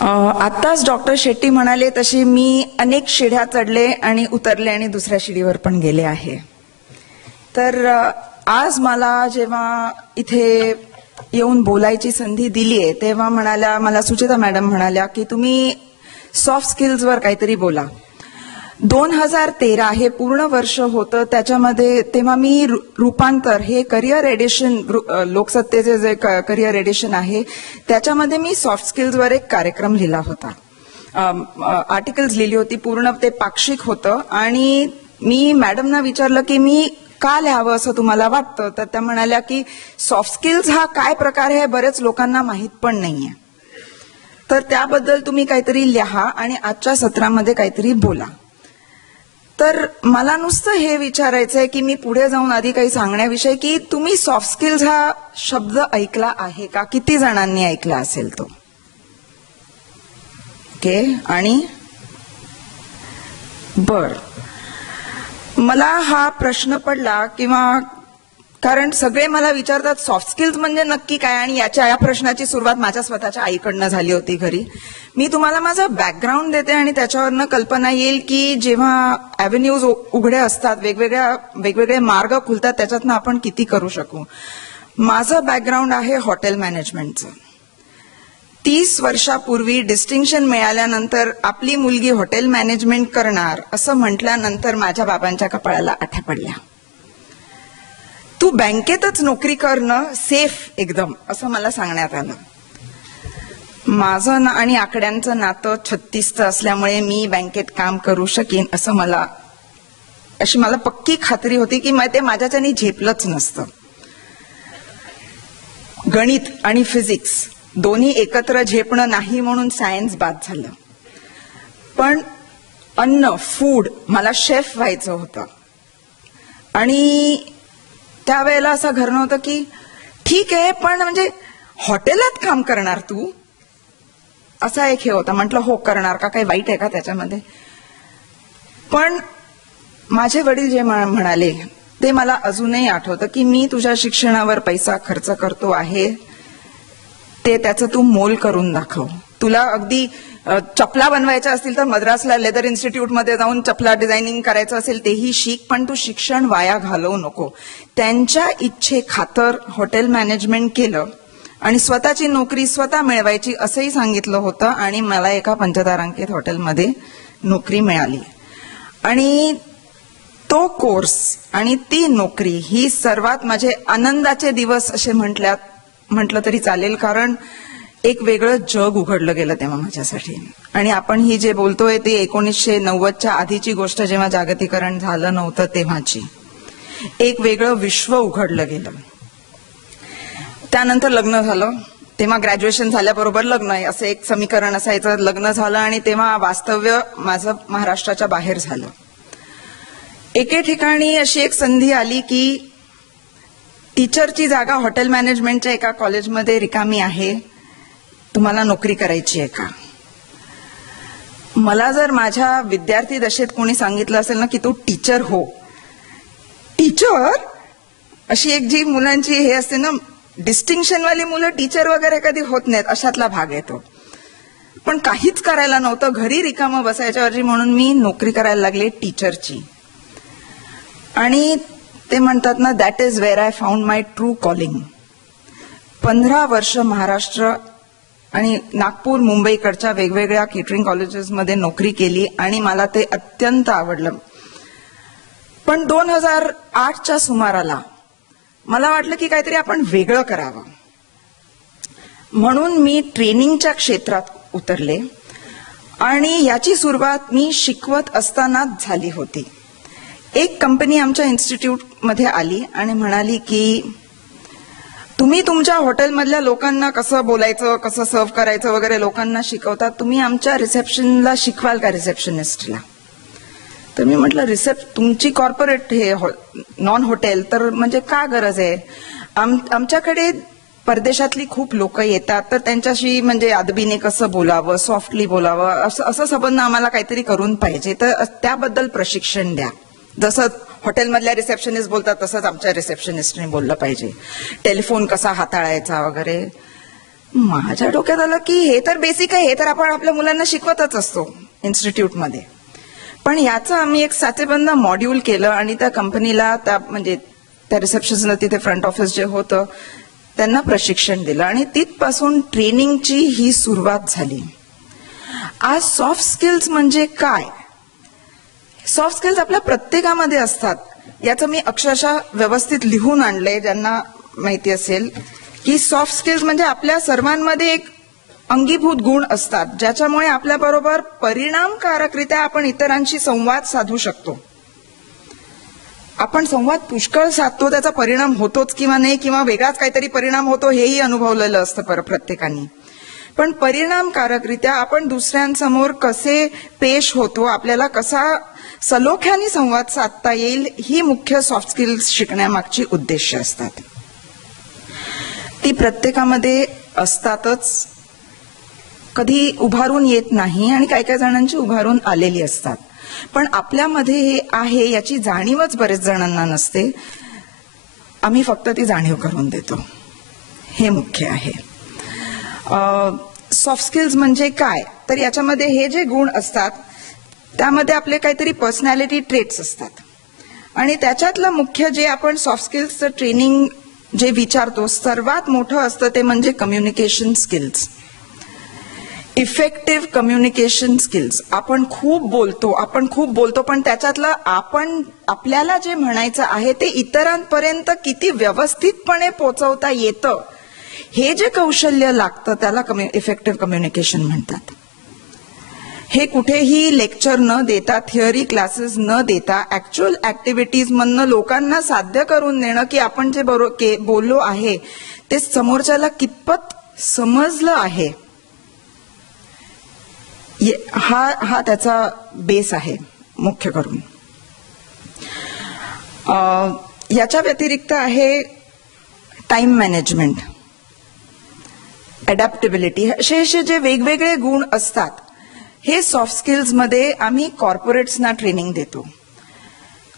आताच डॉक्टर शेट्टी म्हणाले तशी मी अनेक शिड्या चढले आणि उतरले आणि दुसऱ्या शिडीवर पण गेले आहे. तर आज मला जेव्हा इथे येऊन बोलायची संधी दिली आहे तेव्हा मला सुचिता मॅडम म्हणाल्या की तुम्ही सॉफ्ट स्किल्सवर काहीतरी बोला. 2013 हे पूर्ण वर्ष होतं, त्याच्यामध्ये तेव्हा मी रूपांतर हे करिअर एडिशन, लोकसत्तेचे जे करिअर एडिशन आहे त्याच्यामध्ये मी सॉफ्ट स्किल्सवर एक कार्यक्रम लिहिला होता, आर्टिकल्स लिहिली होती. पूर्ण ते पाक्षिक होतं आणि मी मॅडमना विचारलं की मी का लिहावं असं तुम्हाला वाटतं, तर त्या म्हणाल्या की सॉफ्ट स्किल्स हा काय प्रकार आहे बरेच लोकांना माहीत पण नाहीये, तर त्याबद्दल तुम्ही काहीतरी लिहा आणि आजच्या सत्रामध्ये काहीतरी बोला. तर मला नुसतं हे विचारायचंय की मी पुढे जाऊन आधी काही सांगण्याविषयी की तुम्ही सॉफ्ट स्किल्स हा शब्द ऐकला आहे का, किती जणांनी ऐकला असेल तो. ओके. आणि बर, मला हा प्रश्न पडला किंवा कारण सगळे मला विचारतात सॉफ्ट स्किल्स म्हणजे नक्की काय, आणि या प्रश्नाची सुरुवात माझ्या स्वतःच्या आईकडनं झाली होती घरी. मी तुम्हाला माझा बॅकग्राऊंड देते आणि त्याच्यावरनं कल्पना येईल की जेव्हा अव्हेन्यूज उघडे असतात, वेगवेगळे मार्ग खुलतात, त्याच्यातनं आपण किती करू शकू. माझं बॅकग्राऊंड आहे हॉटेल मॅनेजमेंटचं. 30 वर्षापूर्वी डिस्टिंक्शन मिळाल्यानंतर आपली मुलगी हॉटेल मॅनेजमेंट करणार असं म्हटल्यानंतर माझ्या बाबांच्या कपाळाला आठ्या पडल्या. तू बँकेतच नोकरी करणं सेफ एकदम असं मला सांगण्यात आलं. माझं आणि आकड्यांचं नातं 36चं असल्यामुळे मी बँकेत काम करू शकीन अशी मला पक्की खात्री होती की ते माझ्याच्यानी झेपलंच नसतं. गणित आणि फिजिक्स दोन्ही एकत्र झेपणं नाही म्हणून सायन्स बाद झालं. पण फूड मला शेफ व्हायचं होतं आणि त्यावेळेला असं घरनं होतं की ठीक आहे पण म्हणजे हॉटेलात काम करणार तू, असा एक हे होता. म्हटलं हो करणार, का काही वाईट आहे का त्याच्यामध्ये. पण माझे वडील जे म्हणाले ते मला अजूनही आठवतं की मी तुझ्या शिक्षणावर पैसा खर्च करतो आहे ते त्याचं तू मोल करून दाखव. तुला अगदी चपला बनवायच्या असतील तर मद्रासला लेदर इन्स्टिट्यूटमध्ये जाऊन चपला डिझायनिंग करायचं असेल तेही शिक, पण तू शिक्षण वाया घालवू नको. त्यांच्या इच्छे खातर हॉटेल मॅनेजमेंट केलं आणि स्वतःची नोकरी स्वतः मिळवायची असंही सांगितलं होतं आणि मला एका पंचतारांकित हॉटेलमध्ये नोकरी मिळाली. आणि तो कोर्स आणि ती नोकरी ही सर्वात माझे आनंदाचे दिवस असे म्हटलं तरी चालेल, कारण एक वेगळं जग उघडलं गेलं तेव्हा माझ्यासाठी. आणि आपण ही जे बोलतोय ती 1990च्या आधीची गोष्ट, जेव्हा जागतिकीकरण झालं नव्हतं तेव्हाची. एक वेगळं विश्व उघडलं गेलं. त्यानंतर लग्न झालं. तेव्हा ग्रॅज्युएशन झाल्याबरोबर लग्न आहे असं एक समीकरण असायचं. लग्न झालं आणि तेव्हा वास्तव्य माझं महाराष्ट्राच्या बाहेर झालं. एके ठिकाणी अशी एक संधी आली की टीचरची जागा हॉटेल मॅनेजमेंटच्या एका कॉलेजमध्ये रिकामी आहे, तुम्हाला नोकरी करायची आहे का. मला जर माझ्या विद्यार्थी दशेत कोणी सांगितलं असेल ना की तू टीचर हो, टीचर अशी एक जी मुलांची हे असते ना, डिस्टिंक्शनवाली मुलं टीचर वगैरे कधी होत नाहीत, अशातला भाग येतो. पण काहीच करायला नव्हतं, घरी रिकामं बसायच्याऐवजी म्हणून मी नोकरी करायला लागले टीचरची. आणि ते म्हणतात ना, that is where I found my true calling. 15 वर्ष महाराष्ट्र आणि नागपूर मुंबईकडच्या वेगवेगळ्या केटरिंग कॉलेजेसमध्ये नोकरी केली आणि मला ते अत्यंत आवडलं. पण 2008च्या सुमाराला मला वाटलं की काहीतरी आपण वेगळं करावं, म्हणून मी ट्रेनिंगच्या क्षेत्रात उतरले. आणि याची सुरुवात मी शिकवत असतानाच झाली होती. एक कंपनी आमच्या इन्स्टिट्यूटमध्ये आली आणि म्हणाली की तुम्ही तुमच्या हॉटेलमधल्या लोकांना कसं बोलायचं, कसं सर्व करायचं वगैरे लोकांना शिकवतात, तुम्ही आमच्या रिसेप्शनला शिकवाल का, रिसेप्शनिस्टला. तर मी म्हटलं तुमची कॉर्पोरेट हे नॉन हॉटेल तर म्हणजे का गरज आहे. आमच्याकडे परदेशातली खूप लोक येतात तर त्यांच्याशी म्हणजे अदबीने कसं बोलावं, सॉफ्टली बोलावं, असं संबंध आम्हाला काहीतरी करून पाहिजे, तर त्याबद्दल प्रशिक्षण द्या. जसं हॉटेलमधल्या रिसेप्शनिस्ट बोलतात तसंच आमच्या रिसेप्शनिस्टने बोललं पाहिजे. टेलिफोन कसा हाताळायचा वगैरे. माझ्या डोक्यात आलं की हे तर बेसिक आहे, हे तर आपण आपल्या मुलांना शिकवतच असतो इन्स्टिट्यूटमध्ये. पण याचं आम्ही एक साचेबंद मॉड्यूल केलं आणि त्या कंपनीला म्हणजे त्या रिसेप्शनला तिथे फ्रंट ऑफिस जे होतं त्यांना प्रशिक्षण दिलं आणि तिथपासून ट्रेनिंगची ही सुरुवात झाली. आज सॉफ्ट स्किल्स म्हणजे काय? सॉफ्ट स्किल्स आपल्या प्रत्येकामध्ये असतात. याचं मी अक्षरशः व्यवस्थित लिहून आणलंय, ज्यांना माहिती असेल की सॉफ्ट स्किल्स म्हणजे आपल्या सर्वांमध्ये एक अंगीभूत गुण असतात ज्याच्यामुळे आपल्याबरोबर परिणामकारकरित्या आपण इतरांशी संवाद साधू शकतो. आपण संवाद पुष्कळ साधतो, त्याचा परिणाम होतोच किंवा नाही, किंवा वेगळाच काहीतरी परिणाम होतो हेही अनुभवलेलं असतं प्रत्येकाने. पण परिणामकारकरित्या आपण दुसऱ्यांसमोर कसे पेश होतो, आपल्याला कसा सलोख्याने संवाद साधता येईल, ही मुख्य सॉफ्ट स्किल्स शिकण्यामागची उद्देश असतात. ती प्रत्येकामध्ये असतातच, कधी उभारून येत नाही आणि काही काही जणांची उभारून आलेली असतात. पण आपल्यामध्ये हे आहे याची जाणीवच बरेच जणांना नसते. आम्ही फक्त ती जाणीव करून देतो, हे मुख्य आहे. सॉफ्ट स्किल्स म्हणजे काय? तर याच्यामध्ये हे जे गुण असतात त्यामध्ये आपले काहीतरी पर्सनॅलिटी ट्रेट्स असतात आणि त्याच्यातलं मुख्य जे आपण सॉफ्ट स्किल्सचं ट्रेनिंग जे विचारतो सर्वात मोठं असतं ते म्हणजे communication skills. Effective communication skills. आपण खूप बोलतो पण त्याच्यातलं आपल्याला जे म्हणायचं आहे ते इतरांपर्यंत किती व्यवस्थितपणे पोहोचवता येतं, हे जे कौशल्य लागतं त्याला इफेक्टिव्ह कम्युनिकेशन म्हणतात. हे कुठेही लेक्चर न देता, थिअरी क्लासेस न देता, ऍक्च्युअल ऍक्टिव्हिटीज मधनं लोकांना साध्य करून देणं की आपण जे बोललो आहे ते समोरच्याला कितपत समजलं आहे, हा त्याचा बेस आहे मुख्य करून. याच्या व्यतिरिक्त आहे टाइम मॅनेजमेंट, अडॅप्टेबिलिटी. असे जे वेगवेगळे गुण असतात हे सॉफ्ट स्किल्स मध्ये आम्ही कॉर्पोरेट्सना ट्रेनिंग देतो.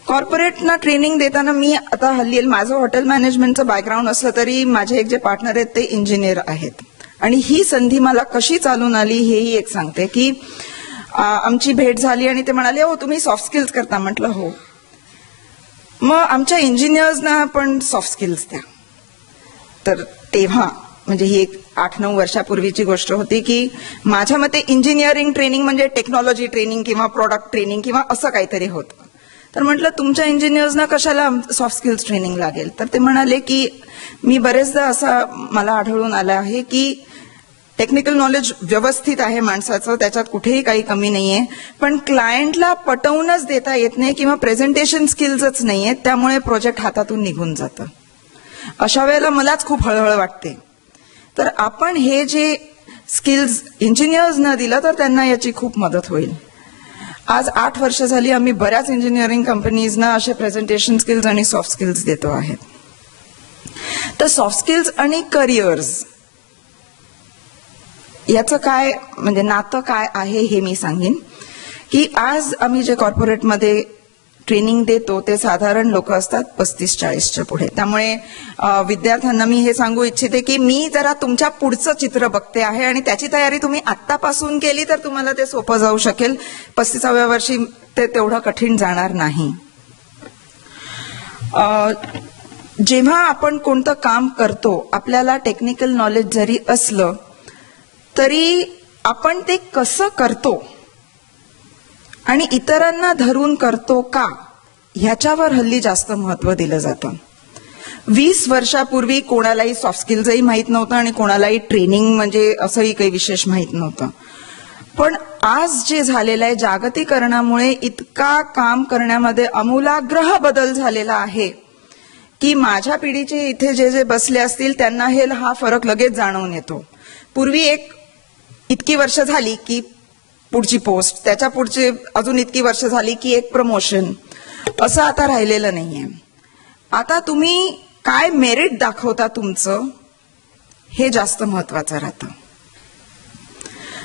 कॉर्पोरेटना ट्रेनिंग देताना मी आता हल्ली, माझं हॉटेल मॅनेजमेंटचं बॅकग्राऊंड असलं तरी माझे एक जे पार्टनर आहेत ते इंजिनियर आहेत आणि ही संधी मला कशी चालून आली हेही एक सांगते. की आमची भेट झाली आणि ते म्हणाले, हो तुम्ही सॉफ्ट स्किल्स करता? म्हटलं हो. मग आमच्या इंजिनियर्सना पण सॉफ्ट स्किल्स द्या. तर तेव्हा म्हणजे ही एक 8-9 वर्षापूर्वीची गोष्ट होती की माझ्या मते इंजिनिअरिंग ट्रेनिंग म्हणजे टेक्नॉलॉजी ट्रेनिंग किंवा प्रोडक्ट ट्रेनिंग किंवा असं काहीतरी होतं. तर म्हटलं तुमच्या इंजिनियर्सना कशाला सॉफ्ट स्किल्स ट्रेनिंग लागेल? तर ते म्हणाले की मी बरेचदा असं मला आढळून आलं आहे की टेक्निकल नॉलेज व्यवस्थित आहे माणसाचं, त्याच्यात कुठेही काही कमी नाहीये, पण क्लायंटला पटवूनच देता येत नाही किंवा प्रेझेंटेशन स्किल्सच नाहीये, त्यामुळे प्रोजेक्ट हातातून निघून जातं. अशा वेळेला मलाच खूप हळहळ वाटते. तर आपण हे जे स्किल्स इंजिनियर्सना दिलं तर त्यांना याची खूप मदत होईल. आज 8 वर्ष झाली आम्ही बऱ्याच इंजिनिअरिंग कंपनीजना असे प्रेझेंटेशन स्किल्स आणि सॉफ्ट स्किल्स देतो आहेत. तर सॉफ्ट स्किल्स आणि करिअर्स याचं काय म्हणजे नातं काय आहे हे मी सांगेन. की आज आम्ही जे कॉर्पोरेटमध्ये ट्रेनिंग देतो ते साधारण लोक असतात 35-40च्या पुढे. त्यामुळे विद्यार्थ्यांना मी हे सांगू इच्छिते की मी जरा तुमच्या पुढचं चित्र बघते आहे आणि त्याची तयारी तुम्ही आत्तापासून केली तर तुम्हाला ते सोपं जाऊ शकेल. 35व्या वर्षी ते तेवढं कठीण जाणार नाही. जेव्हा आपण कोणतं काम करतो आपल्याला टेक्निकल नॉलेज जरी असलं तरी आपण ते कसं करतो आणि इतरांना धरून करतो का ह्याच्यावर हल्ली जास्त महत्व दिलं जातं. 20 वर्षापूर्वी कोणालाही सॉफ्ट स्किल्सही माहीत नव्हतं आणि कोणालाही ट्रेनिंग म्हणजे असंही काही विशेष माहीत नव्हतं. पण आज जे झालेलं आहे जागतिकीकरणामुळे इतका काम करण्यामध्ये आमूलाग्र बदल झालेला आहे की माझ्या पिढीचे इथे जे जे बसले असतील त्यांना हा फरक लगेच जाणवून येतो. पूर्वी इतकी वर्ष झाली की पुढची पोस्ट, त्याच्या पुढची अजून इतकी वर्ष झाली की एक प्रमोशन, असं आता राहिलेलं नाहीये. आता तुम्ही काय मेरिट दाखवता तुमचं हे जास्त महत्वाचं राहतं.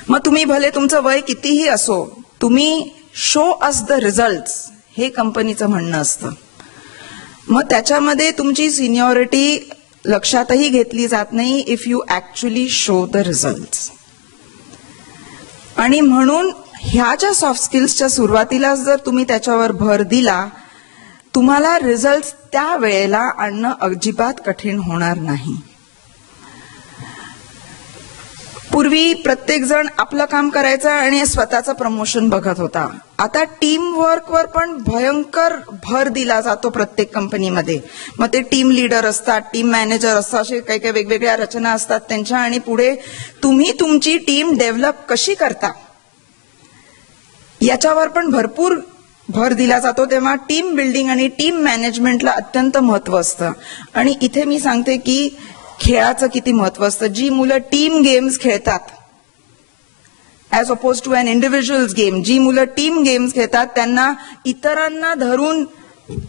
मग तुम्ही भले तुमचं वय कितीही असो, तुम्ही शो अस द रिझल्ट्स हे कंपनीचं म्हणणं असतं. मग त्याच्यामध्ये तुमची सिनियरिटी लक्षातही घेतली जात नाही if you actually show the results. आणि म्हणून ह्या ज्या सॉफ्ट स्किल्सच्या सुरुवातीलाच जर तुम्ही त्याच्यावर भर दिला, तुम्हाला रिझल्ट्स त्या वेळेला आणणं अजिबात कठीण होणार नाही. पूर्वी प्रत्येक जण आपलं काम करायचं आणि स्वतःचं प्रमोशन बघत होता. आता टीम वर्कवर पण भयंकर भर दिला जातो प्रत्येक कंपनीमध्ये. मग ते टीम लीडर असतात, टीम मॅनेजर असतात, असे काही काही वेगवेगळ्या रचना असतात त्यांच्या. आणि पुढे तुम्ही तुमची टीम डेव्हलप कशी करता याच्यावर पण भरपूर भर दिला जातो. तेव्हा टीम बिल्डिंग आणि टीम मॅनेजमेंटला अत्यंत महत्व असतं. आणि इथे मी सांगते की खेळाचं किती महत्व असतं. जी मुलं टीम गेम्स खेळतात as opposed to an individuals game, जी मुलं टीम गेम्स खेळतात त्यांना इतरांना धरून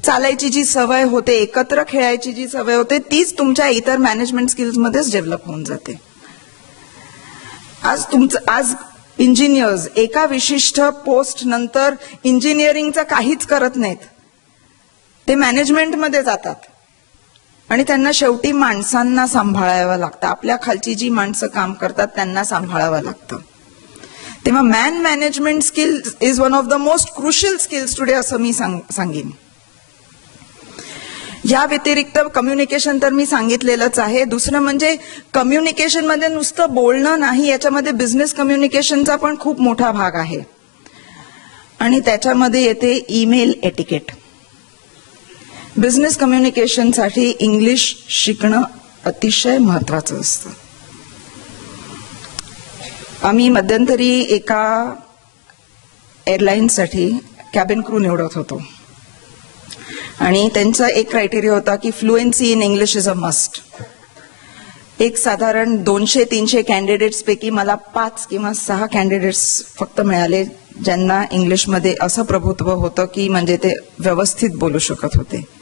चालायची जी सवय होते, एकत्र खेळायची जी सवय होते, तीच तुमच्या इतर मॅनेजमेंट स्किल्समध्येच डेव्हलप होऊन जाते. आज इंजिनियर्स एका विशिष्ट पोस्ट नंतर इंजिनिअरिंगचं काहीच करत नाहीत, ते मॅनेजमेंटमध्ये जातात आणि त्यांना शेवटी माणसांना सांभाळावं लागतं. आपल्या खालची जी माणसं काम करतात त्यांना सांभाळावं लागतं. तेव्हा man management skill is one of the most crucial skills today असं मी सांगेन. या व्यतिरिक्त कम्युनिकेशन तर मी सांगितलेलंच आहे. दुसरं म्हणजे कम्युनिकेशनमध्ये नुसतं बोलणं नाही, याच्यामध्ये बिझनेस कम्युनिकेशनचा पण खूप मोठा भाग आहे. आणि त्याच्यामध्ये येते ईमेल एटिकेट. बिझनेस कम्युनिकेशनसाठी इंग्लिश शिकणं अतिशय महत्वाचं असतं. आम्ही मध्यंतरी एका एअरलाईन्ससाठी कॅबिन क्रू निवडत होतो आणि त्यांचा एक क्रायटेरिया होता की fluency in English is a must. एक साधारण 200-300 कॅन्डिडेट्स पैकी मला 5 किंवा 6 कॅन्डिडेट्स फक्त मिळाले ज्यांना इंग्लिशमध्ये असं प्रभुत्व होतं की म्हणजे ते व्यवस्थित बोलू शकत होते.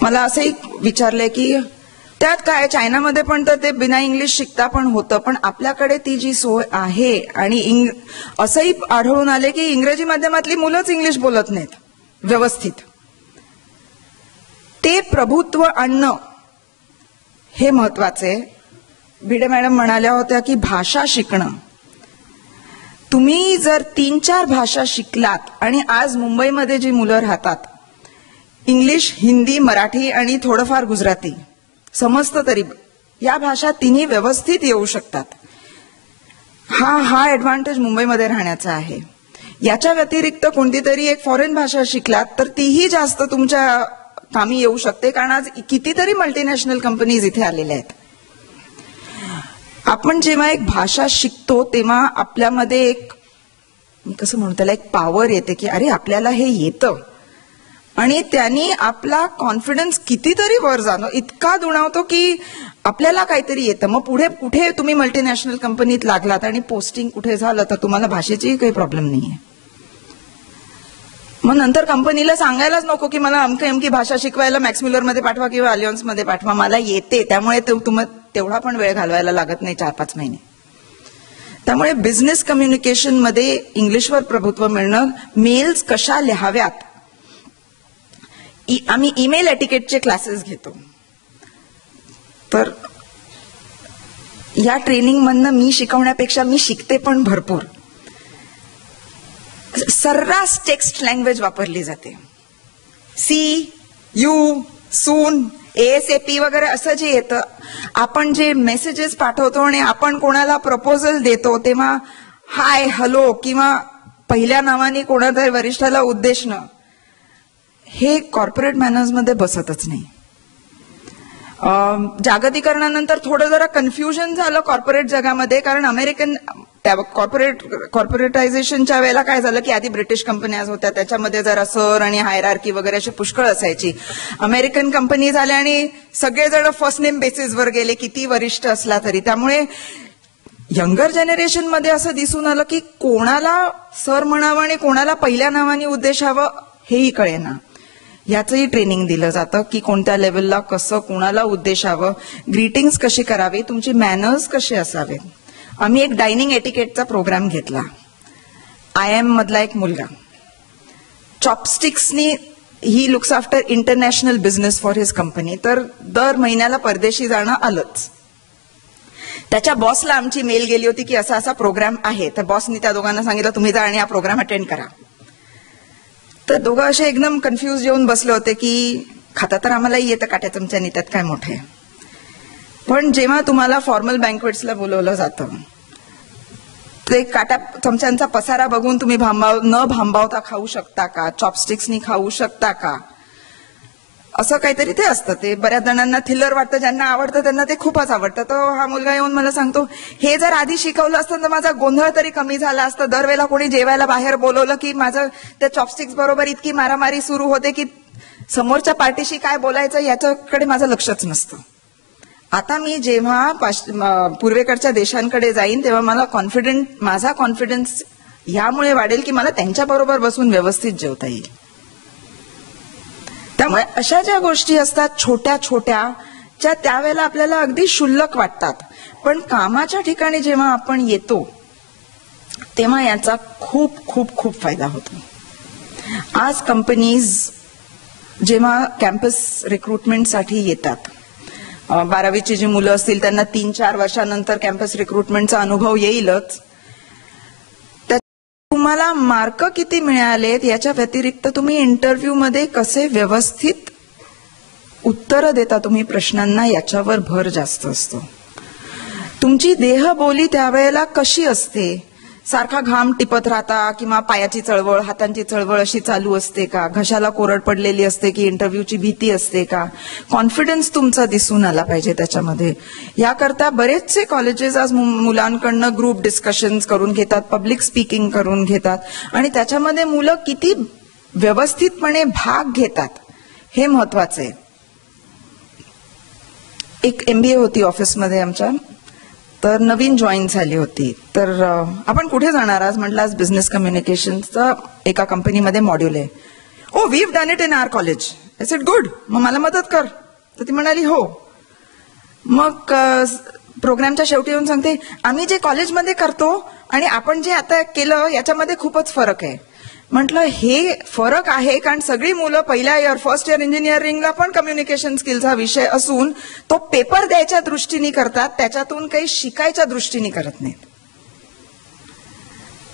मला असंही विचारलंय की त्यात काय, चायनामध्ये पण तर ते बिना इंग्लिश शिकता पण होतं, पण आपल्याकडे ती जी सोय आहे. आणि असंही आढळून आले की इंग्रजी माध्यमातली मुलंच इंग्लिश बोलत नाहीत व्यवस्थित. ते प्रभुत्व आणणं हे महत्वाचे. भिडे मॅडम म्हणाल्या होत्या की भाषा शिकणं. तुम्ही जर 3-4 भाषा शिकलात, आणि आज मुंबईमध्ये जी मुलं राहतात इंग्लिश, हिंदी, मराठी आणि थोडंफार गुजराती समजतं, तरी या भाषा तिन्ही व्यवस्थित येऊ शकतात. हा ऍडव्हान्टेज मुंबईमध्ये राहण्याचा आहे. याच्या व्यतिरिक्त कोणती तरी एक फॉरेन भाषा शिकलात तर तीही जास्त तुमच्या कामी येऊ शकते, कारण आज कितीतरी मल्टीनॅशनल कंपनीज इथे आलेल्या आहेत. आपण जेव्हा एक भाषा शिकतो तेव्हा आपल्यामध्ये एक, कसं म्हणू त्याला, एक पॉवर येते की अरे आपल्याला हे येतं. आणि त्यांनी आपला कॉन्फिडन्स कितीतरी वर जाणं इतका दुणावतो की आपल्याला काहीतरी येतं. मग पुढे कुठे तुम्ही मल्टीनॅशनल कंपनीत लागलात आणि पोस्टिंग कुठे झालं तर तुम्हाला भाषेची काही प्रॉब्लेम नाहीये. मग नंतर कंपनीला सांगायलाच नको की मला अमकी भाषा शिकवायला मॅक्सम्युलरमध्ये पाठवा किंवा अलियन्समध्ये पाठवा, मला येते. त्यामुळे तुम्हाला तेवढा पण वेळ घालवायला लागत नाही, 4-5 महिने. त्यामुळे बिझनेस कम्युनिकेशनमध्ये इंग्लिशवर प्रभुत्व मिळणं. मेल्स कशा लिहाव्यात, आम्ही ईमेल एटिकेटचे क्लासेस घेतो. तर या ट्रेनिंग मधनं मी शिकवण्यापेक्षा मी शिकते पण भरपूर. सर्रास टेक्स्ट लँग्वेज वापरली जाते. सी, यू, सून, ASAP वगैरे असं जे येतं, आपण जे मेसेजेस पाठवतो आणि आपण कोणाला प्रपोजल देतो तेव्हा हाय, हॅलो किंवा पहिल्या नावाने कोणातरी वरिष्ठाला उद्देशणं, हे कॉर्पोरेट मॅनर्समध्ये बसतच नाही. जागतिकीकरणानंतर थोडं जरा कन्फ्युजन झालं कॉर्पोरेट जगामध्ये, कारण अमेरिकन कॉर्पोरेटायझेशनच्या वेळेला काय झालं की आधी ब्रिटिश कंपन्या होत्या, त्याच्यामध्ये जरा सर आणि हायरार्की वगैरे अशी पुष्कळ असायची. अमेरिकन कंपनी झाल्या आणि सगळेजण फर्स्ट नेम बेसिसवर गेले, किती वरिष्ठ असला तरी. त्यामुळे यंगर जनरेशनमध्ये असं दिसून आलं की कोणाला सर म्हणावं आणि कोणाला पहिल्या नावाने उद्देशावं हेही कळेना. याचंही ट्रेनिंग दिलं जातं की कोणत्या लेवलला कसं कोणाला उद्देशावं, ग्रीटिंग्स कशी करावी, तुमची मॅनर्स कसे असावेत. आम्ही एक डायनिंग एटिकेटचा प्रोग्राम घेतला. IIM मधला एक मुलगा चॉपस्टिक्सनी he looks after international business for his company. तर दर महिन्याला परदेशी जाणं आलंच. त्याच्या बॉसला आमची मेल गेली होती की असा असा प्रोग्राम आहे. तर बॉसनी त्या दोघांना सांगितलं तुम्ही जा आणि हा प्रोग्राम अटेंड करा. तर दोघं असे एकदम कन्फ्युज येऊन बसले होते की खाता तर आम्हालाही येतं काट्या चमच्यानी, त्यात काय मोठे. पण जेव्हा तुम्हाला फॉर्मल बँक्वेट्सला बोलवलं जातं, ते काट्या चमच्यांचा पसारा बघून तुम्ही न भांबावता खाऊ शकता का, चॉपस्टिक्सनी खाऊ शकता का, असं काहीतरी ते असतं. ते बऱ्याच जणांना थिल्लर वाटतं, ज्यांना आवडतं त्यांना ते खूपच आवडतं. तो हा मुलगा येऊन मला सांगतो, हे जर आधी शिकवलं असतं तर माझा गोंधळ तरी कमी झाला असतं. दरवेळेला कोणी जेवायला बाहेर बोलवलं की माझं त्या चॉपस्टिक्स बरोबर इतकी मारामारी सुरू होते की समोरच्या पार्टीशी काय बोलायचं याच्याकडे माझं लक्षच नसतं. आता मी जेव्हा पूर्वेकडच्या देशांकडे जाईन तेव्हा माझा कॉन्फिडन्स यामुळे वाढेल की मला त्यांच्याबरोबर बसून व्यवस्थित जेवता येईल. त्यामुळे अशा ज्या गोष्टी असतात छोट्या छोट्या, ज्या त्यावेळेला आपल्याला अगदी क्षुल्लक वाटतात, पण कामाच्या ठिकाणी जेव्हा आपण येतो तेव्हा याचा खूप खूप खूप फायदा होतो. आज कंपनीज जेव्हा कॅम्पस रिक्रुटमेंटसाठी येतात, 12वीची जी मुलं असतील त्यांना 3-4 वर्षानंतर कॅम्पस रिक्रुटमेंटचा अनुभव येईलच. तुम्हाला मार्क किती मिळालेत याच्या व्यतिरिक्त तुम्ही इंटरव्ह्यू मध्ये कसे व्यवस्थित उत्तरं देता तुम्ही प्रश्नांना, याच्यावर भर जास्त असतो. तुमची देहबोली त्यावेळेला कशी असते, सारखा घाम टिपत राहता किंवा पायाची चळवळ, हातांची चळवळ अशी चालू असते का, घशाला कोरड पडलेली असते की इंटरव्ह्यूची भीती असते का, कॉन्फिडन्स तुमचा दिसून आला पाहिजे त्याच्यामध्ये. याकरता बरेचसे कॉलेजेस आज मुलांकडनं ग्रुप डिस्कशन्स करून घेतात, पब्लिक स्पीकिंग करून घेतात आणि त्याच्यामध्ये मुलं किती व्यवस्थितपणे भाग घेतात हे महत्वाचं आहे. एक MBA होती ऑफिसमध्ये आमच्या, तर नवीन जॉईन झाली होती. तर आपण कुठे जाणार आज, म्हटलं आज बिझनेस कम्युनिकेशनचं एका कंपनीमध्ये मॉड्यूल आहे. Oh we have done it in our college. I said good, मग मला मदत कर. तर ती म्हणाली हो. मग प्रोग्रामच्या शेवटी येऊन सांगते, आम्ही जे कॉलेजमध्ये करतो आणि आपण जे आता केलं याच्यामध्ये खूपच फरक आहे. म्हटलं हे फरक आहे कारण सगळी मुलं फर्स्ट इयर इंजिनिअरिंगला पण कम्युनिकेशन स्किल्स हा विषय असून तो पेपर द्यायच्या दृष्टीने करतात, त्याच्यातून काही शिकायच्या दृष्टीने करत नाहीत.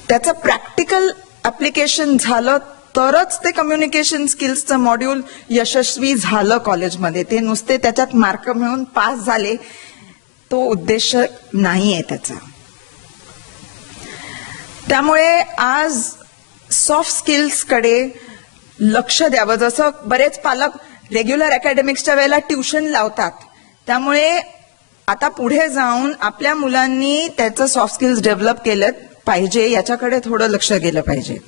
त्याचं प्रॅक्टिकल ऍप्लिकेशन झालं तरच ते कम्युनिकेशन स्किल्सचं मॉड्यूल यशस्वी झालं कॉलेजमध्ये. ते नुसते त्याच्यात मार्क मिळून पास झाले तो उद्देश नाहीये त्याचा. त्यामुळे आज सॉफ्ट स्किल्स कडे लक्ष द्यावं. जसं बरेच पालक रेग्युलर अकॅडमिक्सच्या वेळेला ट्युशन लावतात, त्यामुळे आता पुढे जाऊन आपल्या मुलांनी त्याचं सॉफ्ट स्किल्स डेव्हलप केलं पाहिजे, याच्याकडे थोडं लक्ष गेलं पाहिजे.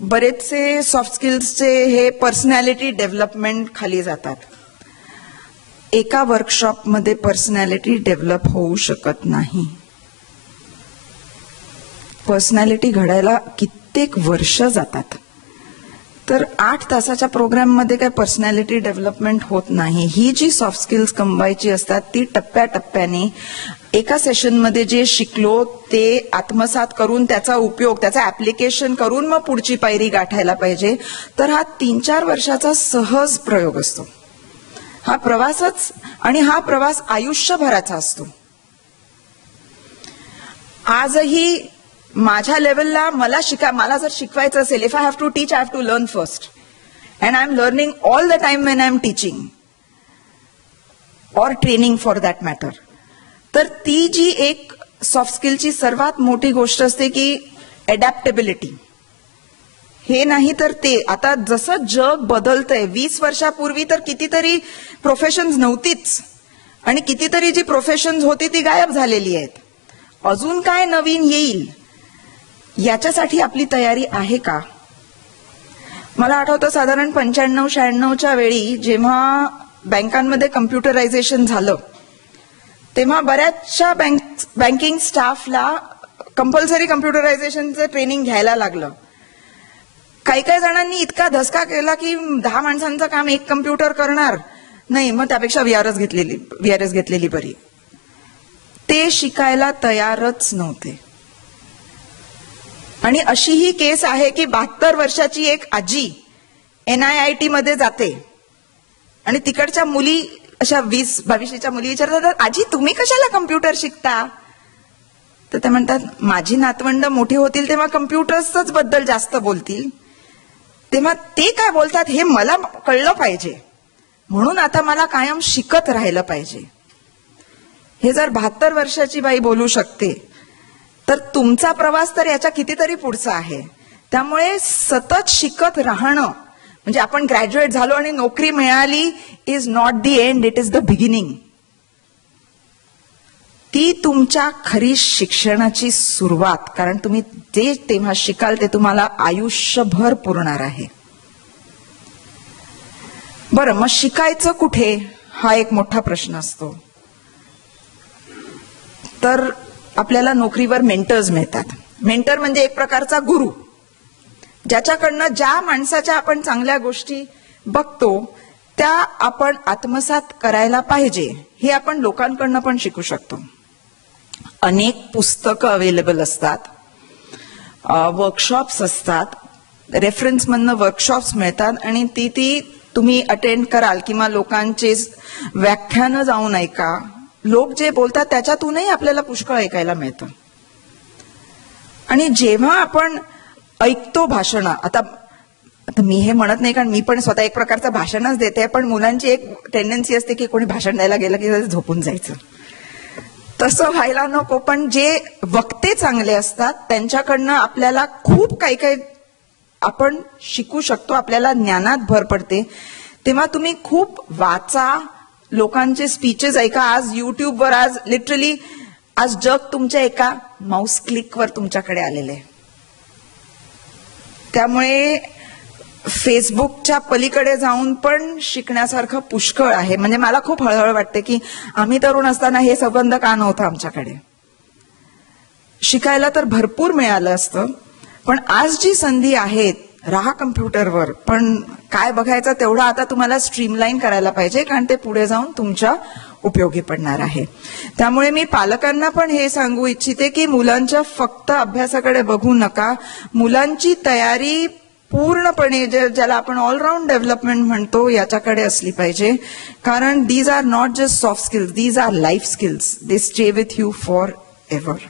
बरेचसे सॉफ्ट स्किल्सचे हे पर्सनॅलिटी डेव्हलपमेंट खाली जातात. एका वर्कशॉपमध्ये पर्सनॅलिटी डेव्हलप होऊ शकत नाही. पर्सनॅलिटी घडायला कित्येक वर्ष जातात. तर 8 तासाच्या प्रोग्राममध्ये काय पर्सनॅलिटी डेव्हलपमेंट होत नाही. ही जी सॉफ्ट स्किल्स कमवायची असतात ती टप्प्याटप्प्याने एका सेशनमध्ये जे शिकलो ते आत्मसात करून त्याचा उपयोग, त्याचा ऍप्लिकेशन करून मग पुढची पायरी गाठायला पाहिजे. तर हा 3-4 वर्षाचा सहज प्रयोग असतो. हा प्रवासच, आणि हा प्रवास आयुष्यभराचा असतो. आजही माझ्या लेवलला मला जर शिकवायचं असेल, if I have to teach, I have to learn first. And I am learning all the time when I am teaching or training for that matter. तर ती जी एक सॉफ्ट स्किलची सर्वात मोठी गोष्ट असते की अडॅप्टेबिलिटी. हे नाही तर ते. आता जसं जग बदलतंय, 20 वर्षापूर्वी तर कितीतरी प्रोफेशन्स नव्हतीच आणि कितीतरी जी प्रोफेशन्स होती ती गायब झालेली आहेत. अजून काय नवीन येईल याच्यासाठी आपली तयारी आहे का? मला आठवतं साधारण 95-96च्या वेळी जेव्हा बँकांमध्ये कम्प्युटरायझेशन झालं तेव्हा बऱ्याचशा बँकिंग स्टाफला कंपल्सरी कम्प्युटरायझेशनचं ट्रेनिंग घ्यायला लागलं. काही जणांनी इतका धसका केला की 10 माणसांचं काम एक कम्प्युटर करणार नाही, मग त्यापेक्षा VRS घेतलेली बरी. ते शिकायला तयारच नव्हते. आणि अशी ही केस आहे की 72 वर्षाची एक आजी NIIT मध्ये जाते आणि तिकडच्या मुली अशा 20-22च्या मुली विचारतात, आजी तुम्ही कशाला कम्प्युटर शिकता? तर त्या म्हणतात, माझी नातवंड मोठी होतील तेव्हा कम्प्युटर्सच बद्दल जास्त बोलतील, तेव्हा ते काय बोलतात हे मला कळलं पाहिजे, म्हणून आता मला कायम शिकत राहिलं पाहिजे. हे जर 72 वर्षाची बाई बोलू शकते तर तुमचा प्रवास तर याच्या कितीतरी पुढचा आहे. त्यामुळे सतत शिकत राहणं म्हणजे आपण ग्रॅज्युएट झालो आणि नोकरी मिळाली is not the end, it is the beginning. ती तुमच्या खरी शिक्षणाची सुरुवात, कारण तुम्ही जे तेव्हा शिकाल ते तुम्हाला आयुष्यभर पुरणार आहे. बरं, मग शिकायचं कुठे हा एक मोठा प्रश्न असतो. तर आपल्याला नोकरीवर मेंटर्स मिळतात. मेंटर म्हणजे एक प्रकारचा गुरु, ज्याच्याकडनं ज्या माणसाच्या आपण चांगल्या गोष्टी बघतो त्या आपण आत्मसात करायला पाहिजे हे आपण लोकांकडनं पण शिकू शकतो. अनेक पुस्तकं अवेलेबल असतात, वर्कशॉप्स असतात, रेफरन्स मधनं वर्कशॉप्स मिळतात आणि ती तुम्ही अटेंड कराल किंवा लोकांचे व्याख्यानं जाऊन ऐका. लोक जे बोलतात त्याच्यातूनही आपल्याला पुष्कळ ऐकायला मिळतं. आणि जेव्हा आपण ऐकतो भाषणं, आता मी हे म्हणत नाही कारण मी पण स्वतः एक प्रकारचं भाषणच देते, पण मुलांची एक टेंडन्सी असते की कोणी भाषण द्यायला गेलं की झोपून जायचं. तसं व्हायला नको. पण जे वक्ते चांगले असतात त्यांच्याकडनं आपल्याला खूप काही काही आपण शिकू शकतो, आपल्याला ज्ञानात भर पडते. तेव्हा तुम्ही खूप वाचा, लोकांचे स्पीचेस ऐका. आज युट्यूबवर आज लिटरली आज जग तुमच्या एका माऊस क्लिकवर तुमच्याकडे आलेलं आहे. त्यामुळे फेसबुकच्या पलीकडे जाऊन पण शिकण्यासारखं पुष्कळ आहे. म्हणजे मला खूप हळहळ वाटते की आम्ही तरुण असताना हे संबंध का नव्हतं आमच्याकडे. शिकायला तर भरपूर मिळालं असतं, पण आज जी संधी आहेत, राहा कम्प्युटरवर, पण काय बघायचं तेवढं आता तुम्हाला स्ट्रीमलाईन करायला पाहिजे, कारण ते पुढे जाऊन तुमच्या उपयोगी पडणार आहे. त्यामुळे मी पालकांना पण हे सांगू इच्छिते की मुलांच्या फक्त अभ्यासाकडे बघू नका. मुलांची तयारी पूर्णपणे ज्याला आपण ऑलराऊंड डेव्हलपमेंट म्हणतो याच्याकडे असली पाहिजे, कारण these are not just soft skills, these are life skills. They stay with you forever.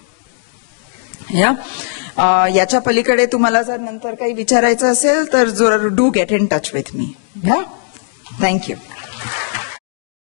याच्या पलीकडे तुम्हाला जर नंतर काही विचारायचं असेल तर do get in touch with me. Thank you.